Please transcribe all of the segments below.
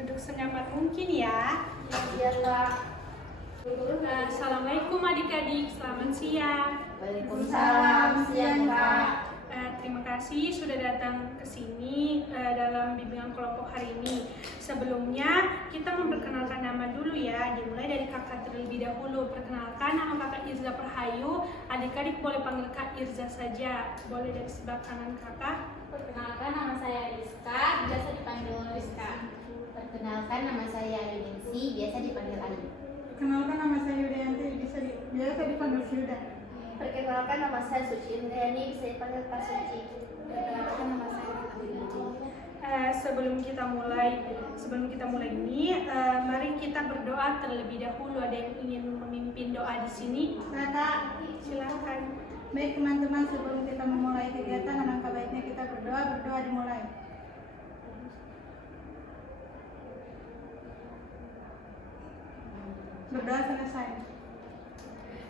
Duduk senyaman mungkin ya. Iya Kak. Assalamualaikum adik-adik, selamat siang. Waalaikumsalam, siang Kak. Terima kasih sudah datang ke sini dalam bimbingan kelompok hari ini. Sebelumnya kita memperkenalkan nama dulu ya, dimulai dari kakak terlebih dahulu. Perkenalkan, nama kakak Irza Perhayu. Adik-adik boleh panggil Kak Irza saja. Boleh dari sebelah kanan kakak. Perkenalkan, nama saya Rizka, biasa dipanggil Rizka. Perkenalkan, nama saya Yudensi, biasa dipanggil Ali. Perkenalkan, nama saya Yudayanti, biasa dipanggil Yuda. Perkenalkan, nama saya Suci Indriani, bisa dipanggil Pak Suci. Perkenalkan, nama saya Sebelum kita mulai ini, mari kita berdoa terlebih dahulu. Ada yang ingin memimpin doa di sini? Kak, Silakan. baik teman-teman, sebelum kita memulai kegiatan, alangkah baiknya kita berdoa dimulai. Berdoa selesai.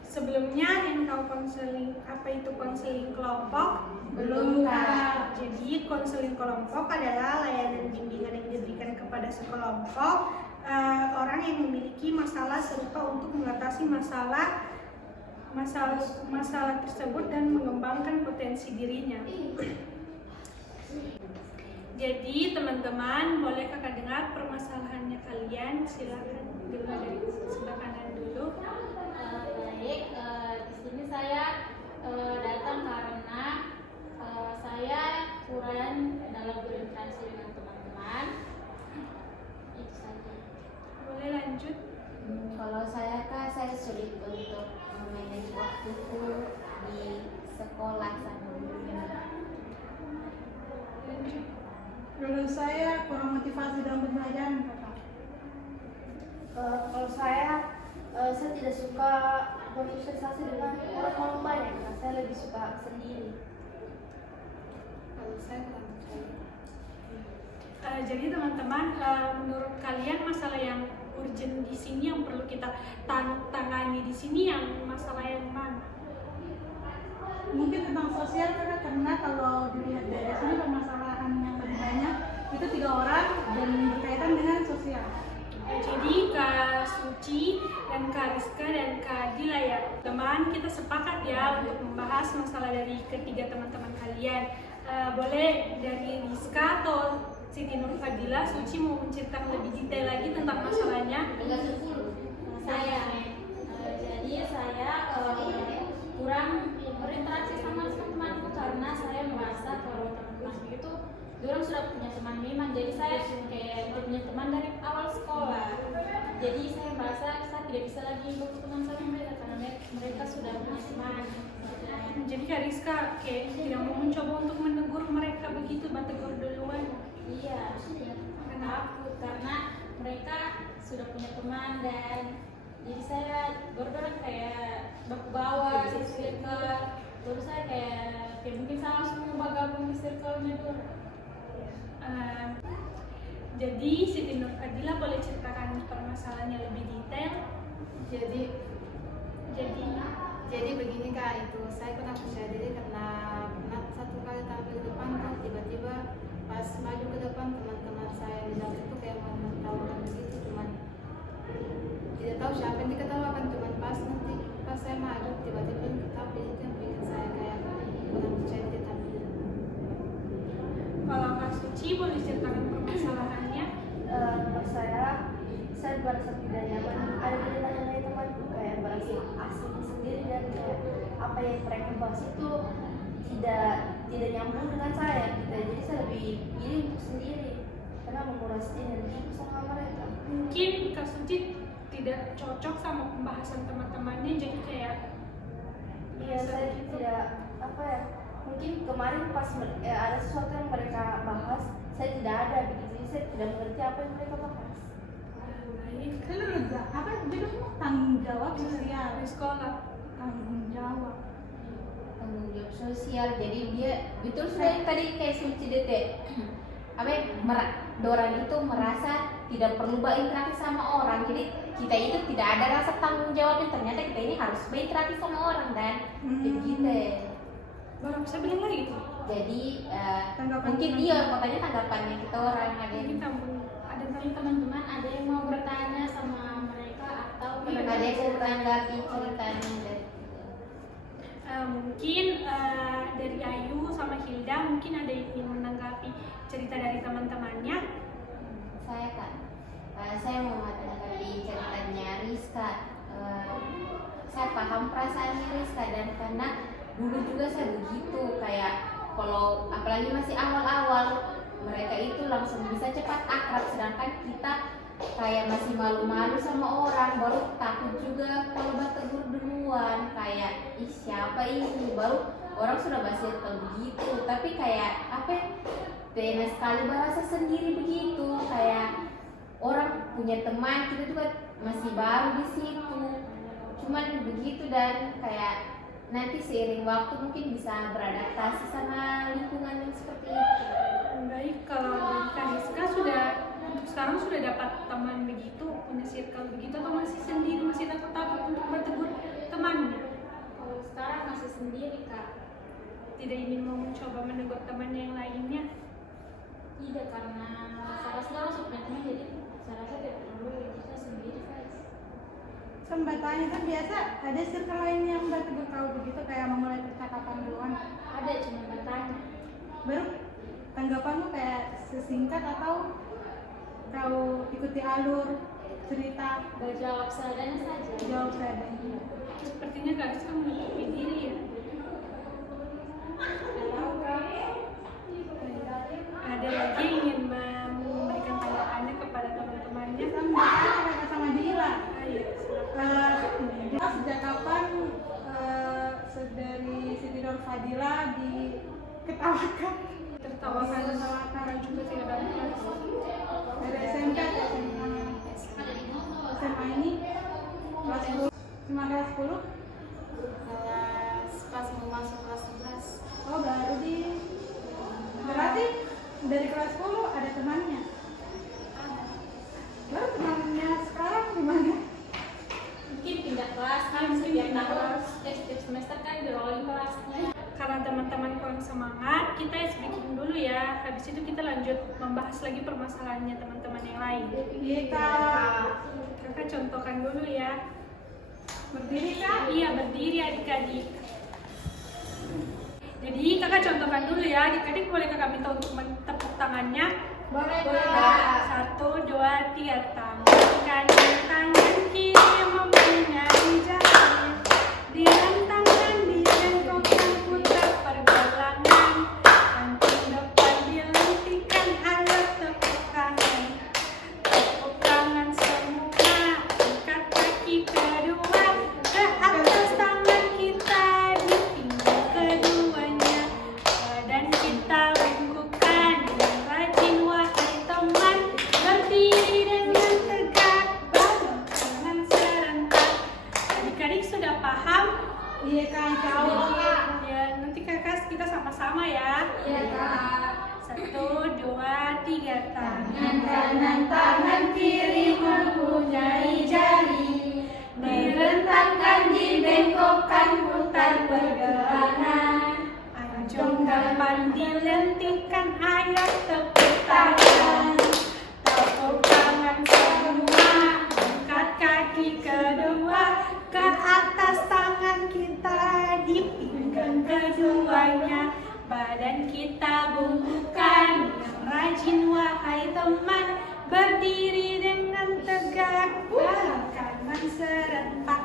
Sebelumnya yang tahu konseling, apa itu konseling kelompok? Belum, Kak. Jadi konseling kelompok adalah layanan bimbingan yang diberikan kepada sekelompok orang yang memiliki masalah serupa untuk mengatasi masalah tersebut dan mengembangkan potensi dirinya. Jadi teman-teman, boleh kakak dengar permasalahannya kalian? Silakan dulu dari sebelah kanan dulu. Baik, di sini saya datang karena saya kurang dalam berinteraksi dengan teman-teman. Itu saja. Boleh lanjut. Kalau saya Kak, saya sulit untuk memanage waktuku di sekolah sama gurunya. Lanjut. Kalau saya kurang motivasi dalam pembelajaran, Kakak. Kalau saya tidak suka bersosialisasi dengan orang banyak, Kak. Saya lebih suka sendiri. Kalau saya kurang percaya. Jadi teman-teman, menurut kalian masalah yang urgent di sini yang perlu kita tangani di sini yang masalah yang mana? Mungkin tentang sosial, Kakak, karena kalau dilihat dari sini permasalahan yang lebih banyak itu 3 orang dan berkaitan dengan sosial. Jadi Kak Suci dan Kak Rizka dan Kak Dila ya teman, kita sepakat ya untuk membahas masalah dari ketiga teman-teman kalian. Boleh dari Rizka atau Siti Nur Fadila, Suci mau menceritakan lebih detail lagi tentang masalahnya? Jadi saya kurang berinteraksi sama teman-temanku karena saya merasa kalau teman-teman itu orang sudah punya teman memang, jadi saya kayak punya teman dari awal sekolah. Jadi saya merasa saya tidak bisa lagi berteman sama mereka karena mereka sudah punya teman. Jadi Kak Rizka kayak tidak mau mencoba untuk menegur mereka begitu, tegur duluan. Iya, karena mereka sudah punya teman dan jadi saya berdua kayak bawa di circle, terus saya kayak mungkin saya langsung mau gabung di circle-nya dulu. Jadi Siti Nur Fadila boleh ceritakan permasalahannya lebih detail? Jadi begini Kak, itu saya kurang percaya diri karena pernah satu kali tampil di depan kan tiba-tiba pas maju ke depan teman-teman saya di dalam itu kayak mau menertawakan begitu, cuman tidak tahu siapa yang diketawakan, cuman pas saya maju tiba-tiba yang ketawa, itu yang bikin saya kayak kurang percaya diri tampil. Kalau Kak Suci boleh ceritakan permasalahannya? Menurut saya merasa tidak nyaman ada di tengah temanku, kayak merasa asing sendiri dan kayak apa yang mereka bahas itu tidak nyambung dengan saya gitu. Jadi saya lebih pilih untuk sendiri karena menguras energi bersama mereka. Mungkin Kak Suci tidak cocok sama pembahasan teman-temannya, jadi kayak Iya, saya tidak mungkin kemarin pas ada sesuatu yang mereka bahas saya tidak ada begitu, jadi saya tidak mengerti apa yang mereka bahas. baik Kalau apa judulnya tanggung jawab sosial. di sekolah. Tanggung jawab. Tanggung jawab sosial, jadi dia betul sudah yang tadi kayak Suci detek Dorang itu merasa tidak perlu berinteraksi sama orang, jadi kita itu tidak ada rasa tanggung jawab, ternyata kita ini harus berinteraksi sama orang kan, jadi gitu. Baru bisa bilang lagi tuh. Jadi Tanggapan mungkin teman-teman. dia makanya tanggapannya kita orang ada yang Kita ada kali teman-teman ada yang mau bertanya sama mereka atau Ada yang mau menanggapi ceritanya dari Mungkin dari Ayu sama Hilda mungkin ada yang ingin menanggapi cerita dari teman-temannya. saya kan. Saya mau menanggapi ceritanya Rizka. Saya paham perasaan Rizka dan karena dulu juga saya begitu, kayak kalau apalagi masih awal-awal mereka itu langsung bisa cepat akrab, sedangkan kita kayak masih malu-malu sama orang, baru takut juga kalau bertegur duluan, kayak ih siapa ini, baru orang sudah basirkel begitu, tapi kayak apa ya, pena sekali bahasa sendiri begitu, kayak orang punya teman, kita juga masih baru di situ, cuman begitu, dan kayak nanti seiring waktu mungkin bisa beradaptasi sama lingkungan yang seperti itu. Baik, kalau dari Kaniska sudah untuk sekarang sudah dapat teman begitu, punya circle begitu, atau masih sendiri, masih takut-takut untuk bertegur temannya? kalau sekarang masih sendiri Kak. Tidak ingin mau mencoba menegur teman yang lainnya? Tidak, karena saya rasa langsung punya teman, jadi saya rasa tidak perlu, kita sendiri saja. Sempat tanya kan biasa ada circle lain yang bertegur kau begitu kayak memulai percakapan duluan. Ada cuma bertanya. Baru tanggapanmu kayak sesingkat atau kau ikuti alur cerita Berjawab seadanya saja. jawab seadanya? Sepertinya Kaniska menutupi diri ya. Ada lagi yang ingin memberikan tanggapannya kepada teman-temannya? Sama kakak sama Dila. Ayo, Dila sejak kapan dari Siti Nur Fadila diketawakan? tertawakan karena juga tidak dapat. Dari SMK ke SMA ini kelas 10, cuma kelas 10. Kelas pas mau masuk kelas 11. Oh baru di berarti dari kelas 10 ada temannya. Baru temannya sekarang gimana? Mungkin pindah kelas kan, setiap tahun, setiap semester kan di rolling kelasnya. Karena teman-teman kurang semangat, kita speaking dulu ya. Habis itu kita lanjut membahas lagi permasalahannya teman-teman yang lain. Kita Kakak contohkan dulu ya. berdiri kan? Iya, berdiri adik-adik. Jadi kakak contohkan dulu ya, adik-adik boleh kakak minta untuk tepuk tangannya? Boleh Kak. 1, 2, 3, tangan tangan kiri mempunyai jari, direntangkan, dibengkokkan, putar pergelangan, kancing depan dilentikan, alat tepuk tangan semua, angkat kaki kedua ke atas, tangan kita di pinggang keduanya, badan kita bengkokkan dengan rajin, wahai teman, berdiri dengan tegak, badan tangan serentak. Adik-adik sudah paham? Iya kan jauh. Ya, nanti kakak kita sama-sama ya. Iya kak. 1, 2, 3, tangan Kanan tangan kiri mempunyai jari, direntangkan, dibengkokkan, putar pergelangan. anjung depan dilentikan, ayo tepuk tangan. Tepuk tangan semua, angkat kaki kedua ke atas, tangan kita di pinggang keduanya, badan kita bungkukan yang rajin, wahai teman, berdiri dengan tegak, kanan serentak.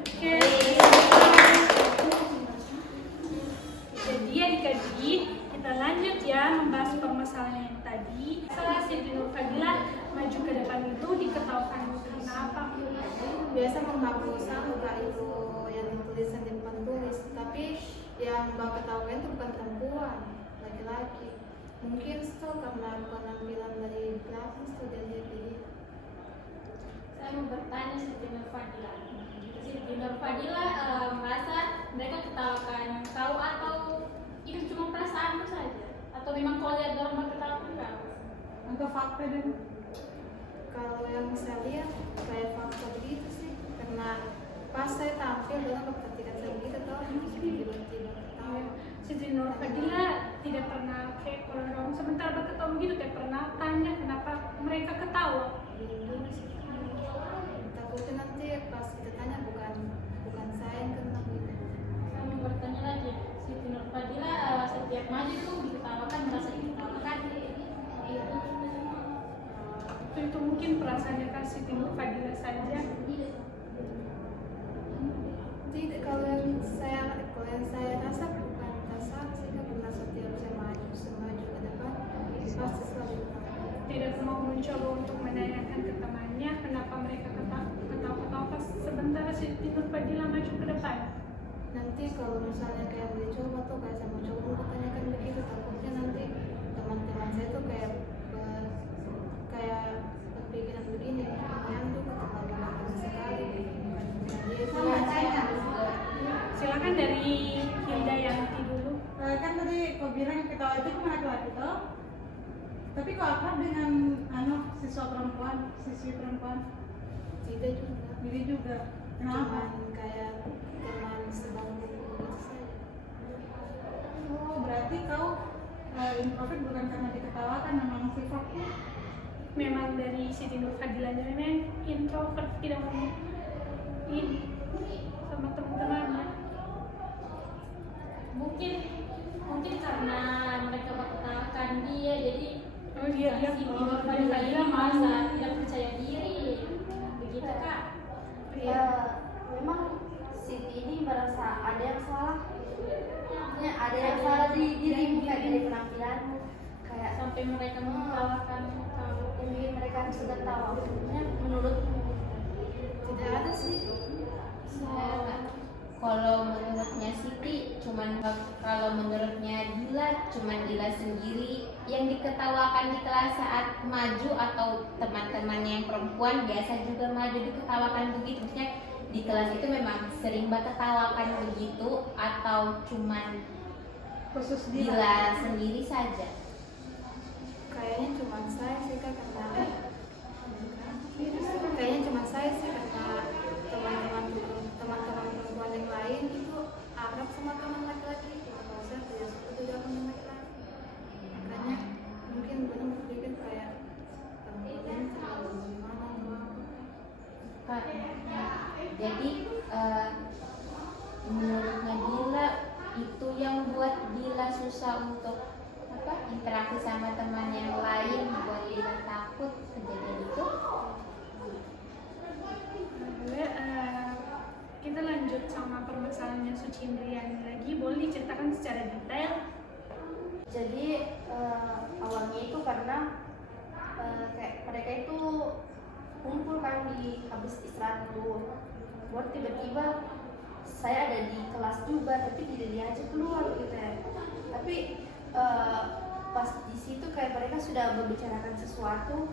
Oke. Jadi adik-adik, kita lanjut ya membahas permasalahan yang tadi. Salah Siti Nur Fadila maju ke depan itu diketawakan karena apa? Biasa menghapus kak itu yang tulisan di depan tulis, tapi yang bapak tahu itu bukan perempuan, laki-laki. Mungkin itu karena penampilan dari belakang itu dia jadi. Saya mau bertanya Siti Nur Fadila. Siti Nur Fadila merasa mereka ketawakan kau atau itu cuma perasaanmu saja? Atau memang kau lihat orang berketawakan kau? Untuk fakta dan Kalau yang saya lihat kayak fakta begitu sih, karena pas saya tampil dalam ketika saya begitu tuh tiba-tiba ketawa. Siti Nur Fadila tidak pernah kayak kalau orang sebentar berketawa gitu, tidak pernah tanya kenapa mereka ketawa. begini sih. Takutnya nanti pas kita tanya bukan saya yang kena gitu. Kami bertanya lagi, Siti Nurfadila setiap maju tuh diketawakan, merasa diketawakan. Iya. Itu mungkin perasaannya Kak Siti Nurfadila saja. Tidak, kalau yang saya rasa bukan rasa sih, karena setiap saya maju ke depan pasti selalu Tidak mau mencoba untuk menanyakan ke temannya kenapa mereka ketawa-ketawa pas sebentar Siti Nurfadila maju ke depan. nanti kalau misalnya kayak boleh coba tuh kayak saya mau coba mau tanyakan begitu, takutnya nanti teman-teman saya tuh kayak berpikiran begini, nyandung atau malu sekali. Jadi Silakan dari Hilda Yanti dulu. Kan tadi kau bilang ketawa itu cuma laki-laki toh? Tapi kok akrab dengan siswi perempuan? tidak juga. Jadi juga. Kenapa? Cuman kayak teman sebangku gitu saja. Oh, berarti kau introvert bukan karena diketawakan, memang sifatnya. Memang dari Siti Nurfadila memang introvert, tidak mau ini sama teman-temannya. Mungkin karena mereka berketawakan dia, jadi Oh dia Siti Nurfadila merasa tidak percaya diri. Begitu Kak? Memang Siti ini merasa ada yang salah. Maksudnya ada yang salah di dirimu kayak dari penampilanmu, kayak Sampai mereka menertawakan kau. yang bikin mereka sudah tahu. Maksudnya menurutmu Tidak ada sih. Kalau menurutnya Siti, kalau menurutnya Dila, cuman Dila sendiri yang diketawakan di kelas saat maju, atau teman-temannya yang perempuan biasa juga maju diketawakan begitu. Maksudnya di kelas itu memang sering banget ketawakan begitu, atau cuman Khusus Dila sendiri saja? Kayaknya cuma saya sih Kak, karena kayaknya cuma saya sih, karena teman-teman perempuan yang lain itu akrab sama teman laki-laki. Kalau saya tidak suka juga teman laki-laki. Makanya mungkin benar berpikir kayak perempuan ini terlalu gimana atau apa. Jadi menurutnya Dila itu yang buat Dila susah untuk interaksi sama teman yang lain, buat Dila takut kejadian itu. Boleh, kita lanjut sama permasalahannya Suci Indriani lagi. Boleh diceritakan secara detail? jadi awalnya itu karena kayak mereka itu kumpul kan di habis istirahat dulu. Buat tiba-tiba saya ada di kelas juga tapi tidak diajak keluar gitu ya. Tapi pas di situ kayak mereka sudah membicarakan sesuatu,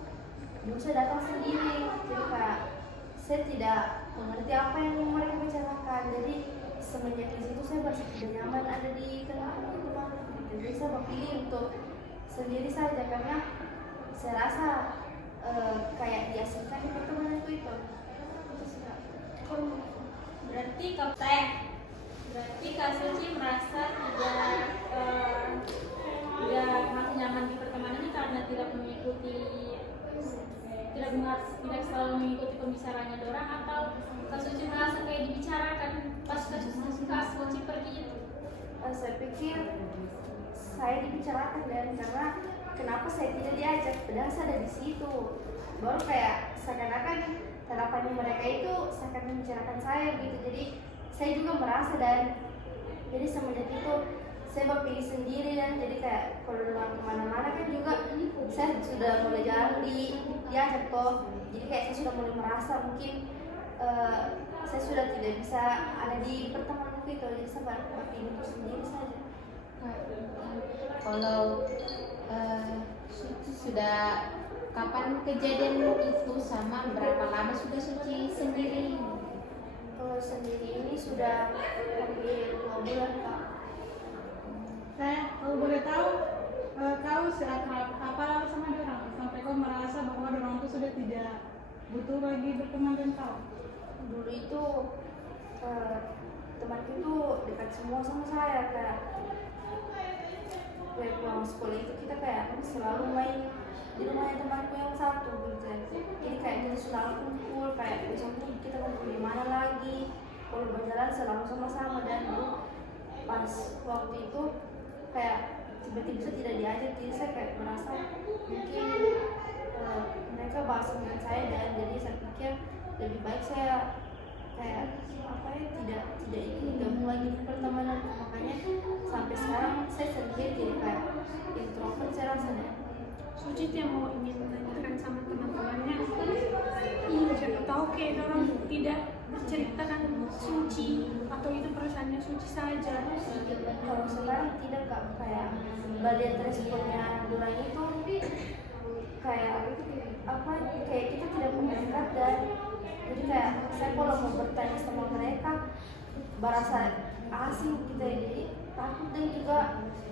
saya datang sendiri. Jadi kayak saya tidak mengerti apa yang mereka bicarakan. Jadi semenjak di situ saya merasa tidak nyaman ada di tengah-tengah teman. Jadi saya memilih untuk sendiri saja karena saya rasa kayak diasingkan di pertemanan itu. Itu sih Kak. Berarti Kak Suci merasa tidak masih nyaman di pertemanan ini karena tidak selalu mengikuti pembicaraannya dorang, atau Kak Suci merasa kayak dibicarakan pas Kak Suci pergi itu? Saya pikir saya dibicarakan dan karena kenapa saya tidak diajak, padahal saya ada di situ. Baru kayak seakan-akan harapannya mereka itu seakan membicarakan saya gitu. Jadi saya juga merasa, dan jadi semenjak itu saya berpilih sendiri. Dan jadi kayak kalau dalam kemana-mana kan juga saya sudah mulai jarang diajak toh. Jadi kayak saya sudah mulai merasa mungkin saya sudah tidak bisa ada di pertemanan itu. Jadi saya berpilih untuk sendiri saja. Kalau sudah kapan kejadian itu, sama berapa lama sudah Suci sendiri? Kalau sendiri ini sudah hampir 2 bulan Kak. Kalau boleh tahu, kau seakrab apa lalu sama orang sampai kau merasa bahwa orang itu sudah tidak butuh lagi berteman dengan kau? Dulu itu temanku itu dekat semua sama saya. Kayak pulang sekolah itu kita kayak selalu main di rumahnya temanku yang satu gitu ya. Jadi kayak kita sudah kumpul, kayak besok kita kumpul di mana lagi, kalau berjalan selalu sama-sama. Dan pas waktu itu kayak tiba-tiba saya tidak diajak, jadi saya kayak merasa mungkin mereka bahas dengan saya, dan jadi saya pikir lebih baik saya kayak apa ya, tidak ingin gabung lagi di pertemanan. Makanya sampai sekarang saya sendiri jadi kayak introvert saya rasa deh. Suci yang mau ingin menanyakan sama teman-temannya, siapa tahu kayak orang tidak menceritakan Suci atau itu perasaannya Suci saja. Kalau sekarang tidak Kak, kayak bagian responnya Durang itu kayak apa, kayak kita tidak pernah dekat, dan jadi kayak saya kalau mau bertanya sama mereka berasa asing gitu ya, jadi takut. Dan juga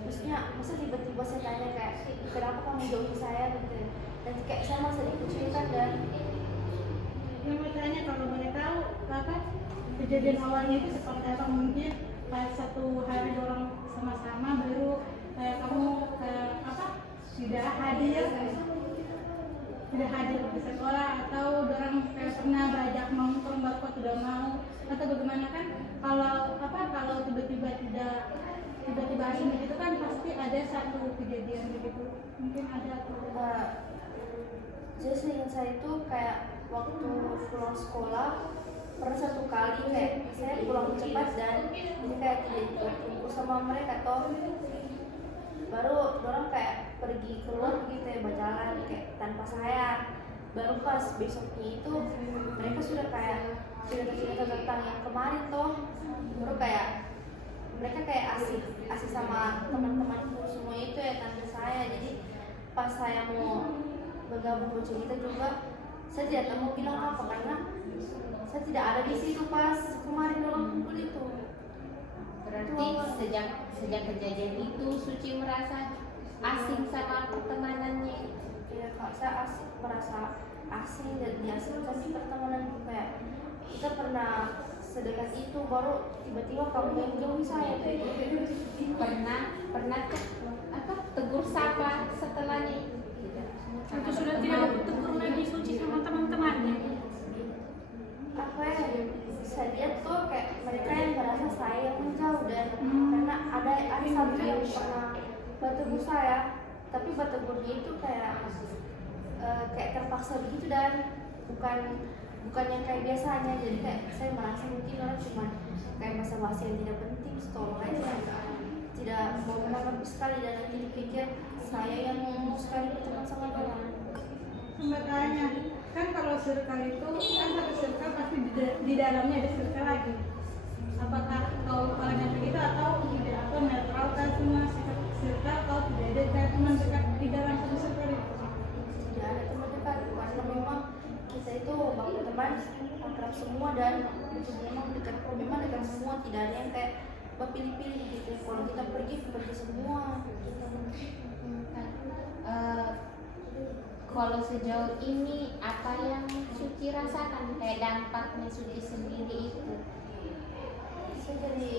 maksudnya masa tiba-tiba saya tanya kayak kenapa kamu jauhi saya gitu ya, dan kayak saya masa dikucilkan. Dan Yang mau tanya, kalau boleh tahu apa kejadian awalnya itu seperti apa? Mungkin pas satu hari orang sama-sama baru kamu apa tidak hadir di sekolah, atau orang pernah belajar nonton baru kok tidak mau, atau bagaimana? Kan kalau tiba-tiba asing begitu kan pasti ada satu kejadian begitu, mungkin ada tuh. jadi seingat saya itu kayak waktu pulang sekolah pernah satu kali kayak saya pulang cepat, dan jadi kayak tidak ikut sama mereka toh, baru orang kayak pergi keluar gitu ya, berjalan kayak tanpa saya. Baru pas besoknya itu mereka sudah kayak cerita tentang yang kemarin toh, baru kayak mereka kayak asik sama teman-temanku semua itu ya, tante saya. Jadi pas saya mau bergabung bercerita juga, saya tidak mau bilang apa karena saya tidak ada di situ pas kemarin orang kumpul itu. Berarti sejak kejadian itu Suci merasa asing sama pertemanannya. Ya Kak, saya merasa asing dan diasingkan di pertemanan. Kayak kita pernah sedekat itu, baru tiba-tiba kamu yang jauhi saya. Pernah tuh apa tegur sapa setelahnya? Itu sudah tidak tegur lagi Suci sama teman-temannya. Apa ya, saya lihat tuh kayak mereka yang merasa saya yang menjauh. Dan karena ada satu yang pernah bertegur saya, tapi bertegurnya itu kayak terpaksa begitu, dan bukan yang kayak biasanya. Jadi kayak saya merasa mungkin orang cuma kayak basa-basi yang tidak penting, tolong aja, tidak mau menanggapi sekali, dan nanti dipikir saya yang mau sekali berteman sama orang. Sempat tanya, kan kalau circle itu kan satu circle pasti di dalamnya ada circle lagi. Apakah kau orangnya begitu atau tidak, atau netral kan semua circle, atau tidak ada teman dekat di dalam satu circle itu? Tidak ada teman dekat, karena memang kita itu baku teman akrab semua, dan itu memang dekat semua, tidak ada yang kayak pilih-pilih gitu. Kalau kita pergi semua gitu. Kalau sejauh ini apa yang Suci rasakan kayak dampaknya Suci sendiri itu? Saya jadi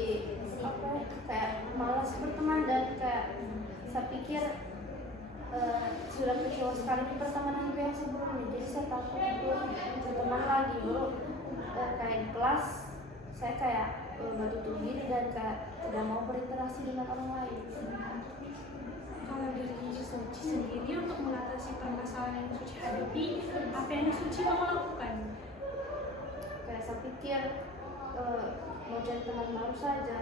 kayak malas berteman, dan kayak saya pikir sudah kecewa sekali di pertemananku yang sebelumnya. Jadi saya takut untuk berteman lagi. Baru kayak di kelas saya kayak menutup diri dan kayak tidak mau berinteraksi dengan orang lain. Kalau dari Suci sendiri untuk mengatasi permasalahan yang Suci hadapi, apa yang Suci mau lakukan? Kayak saya pikir mau cari teman baru saja,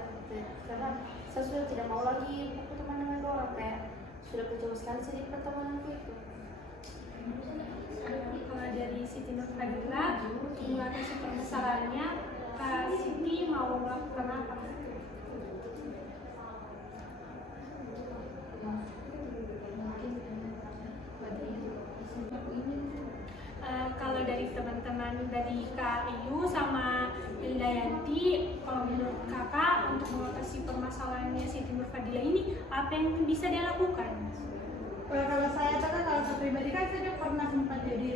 karena saya sudah tidak mau lagi berteman dengan orang, kayak sudah kecewa sekali sih di pertemananku itu. Kalau dari Siti Nurfadila untuk mengatasi permasalahannya, Kak Siti mau melakukan apa? Kalau dari teman-teman dari Kak Ayu sama Hildayanti, kalau menurut kakak untuk mengatasi permasalahannya Siti Nurfadila ini, apa yang bisa dia lakukan? Kalau saya pribadi kan saya pernah sempat jadi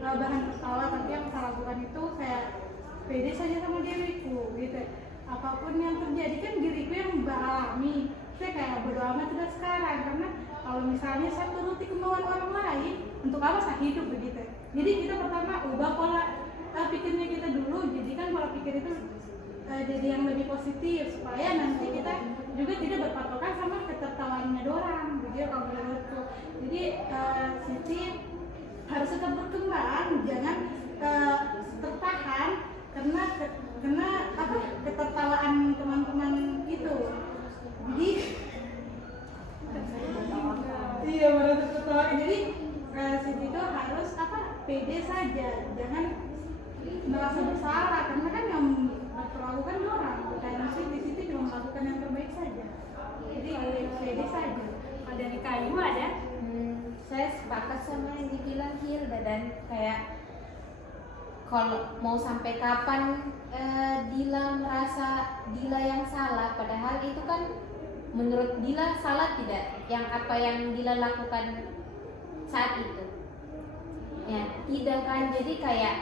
bahan tertawa, tapi yang saya lakukan itu kayak pede saja sama diriku gitu. Apapun yang terjadi kan diriku yang beralami, saya kayak bodo amat sudah sekarang, karena kalau misalnya saya turuti kemauan orang lain hidup begitu. Jadi kita pertama ubah pola pikirnya kita dulu, jadikan pola pikir itu jadi yang lebih positif supaya nanti kita juga tidak berpatokan sama ketertawaannya dorang begitu kalau menurutku. Jadi Siti harus tetap berkembang, jangan tertahan karena ketertawaan teman-teman itu. Jadi iya merasa tertawa. Jadi Siti itu harus pede saja, jangan merasa bersalah karena kan yang memperlakukan orang, bukan Siti cuma melakukan yang terbaik saja. Jadi pede saja. Kalau dari Kayu ada? Saya sepakat sama yang dibilang Hilda, dan kayak kalau mau sampai kapan Dila merasa Dila yang salah, padahal itu kan menurut Dila salah tidak yang apa yang Dila lakukan saat itu? Ya tidak kan, jadi kayak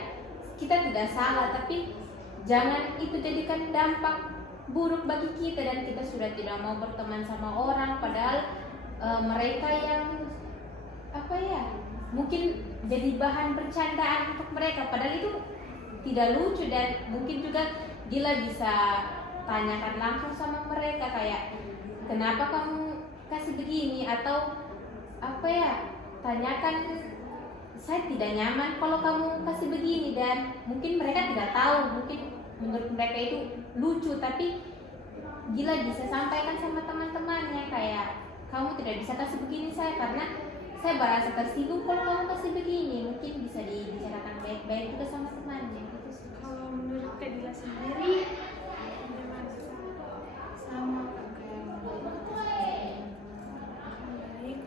kita tidak salah, tapi jangan itu jadikan dampak buruk bagi kita dan kita sudah tidak mau berteman sama orang, padahal mereka yang mungkin jadi bahan bercandaan untuk mereka, padahal itu tidak lucu. Dan mungkin juga Dila bisa tanyakan langsung sama mereka kayak kenapa kamu kasih begini, atau tanyakan saya tidak nyaman kalau kamu kasih begini, dan mungkin mereka tidak tahu, mungkin menurut mereka itu lucu, tapi Dila bisa sampaikan sama teman-temannya kayak kamu tidak bisa kasih begini saya karena saya merasa tersinggung kalau kamu kasih begini. Mungkin bisa dibicarakan baik-baik juga sama temannya gitu sih. Kalau menurut Kak Dila sendiri gimana? Sama kayak Baik,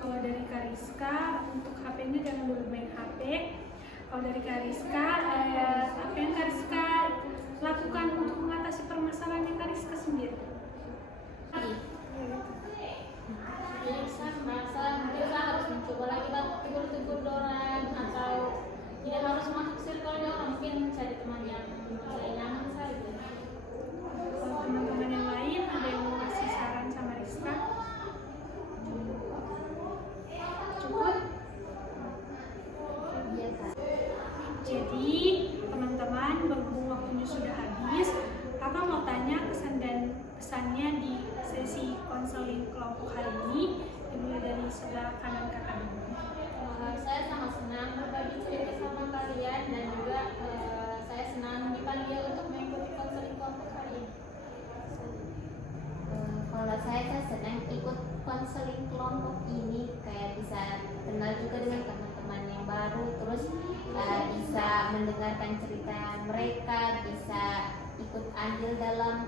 kalau dari Kariska untuk HP-nya jangan dulu main HP. Kalau dari Kariska, apa yang Kariska lakukan untuk mengatasi permasalahannya Kariska sendiri? Jadi saya merasa mungkin saya harus mencoba lagi tegur-tegur orang, atau tidak harus masuk circle-nya orang, mungkin mencari teman yang saya nyaman saja. Kalau teman-teman yang lain ada yang mau kasih saran sama Rizka? Cukup? Jadi teman-teman, berhubung waktunya sudah habis, kakak mau tanya kesan dan pesannya di sesi konseling kelompok hari ini, dimulai dari sebelah kanan kakak dulu. Saya sangat senang berbagi cerita sama kalian, dan juga saya senang dipanggil untuk mengikuti konseling kelompok hari ini. Kalau saya senang ikut konseling kelompok ini, kayak bisa kenal juga dengan teman-teman yang baru, terus bisa mendengarkan cerita mereka, bisa ikut andil dalam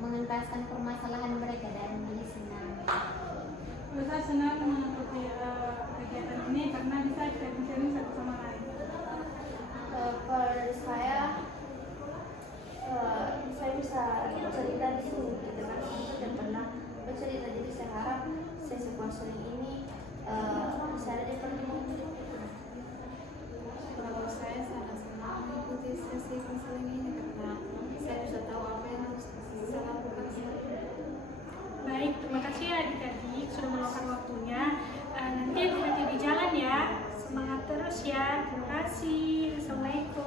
mengentaskan permasalahan mereka, dan jadi senang. Saya senang mengikuti kegiatan ini karena bisa sharing-sharing satu sama lain. Kalau dari saya bisa cerita di sini gitu kan, dan pernah bercerita. Jadi saya harap sesi konseling ini bisa ada di pertemuan. kalau saya sangat senang mengikuti sesi konseling ini karena saya bisa tahu apa yang harus saya lakukan. Baik, terima kasih ya adik-adik sudah meluangkan waktunya. Nanti hati-hati di jalan ya. Semangat terus ya. Terima kasih. Assalamualaikum.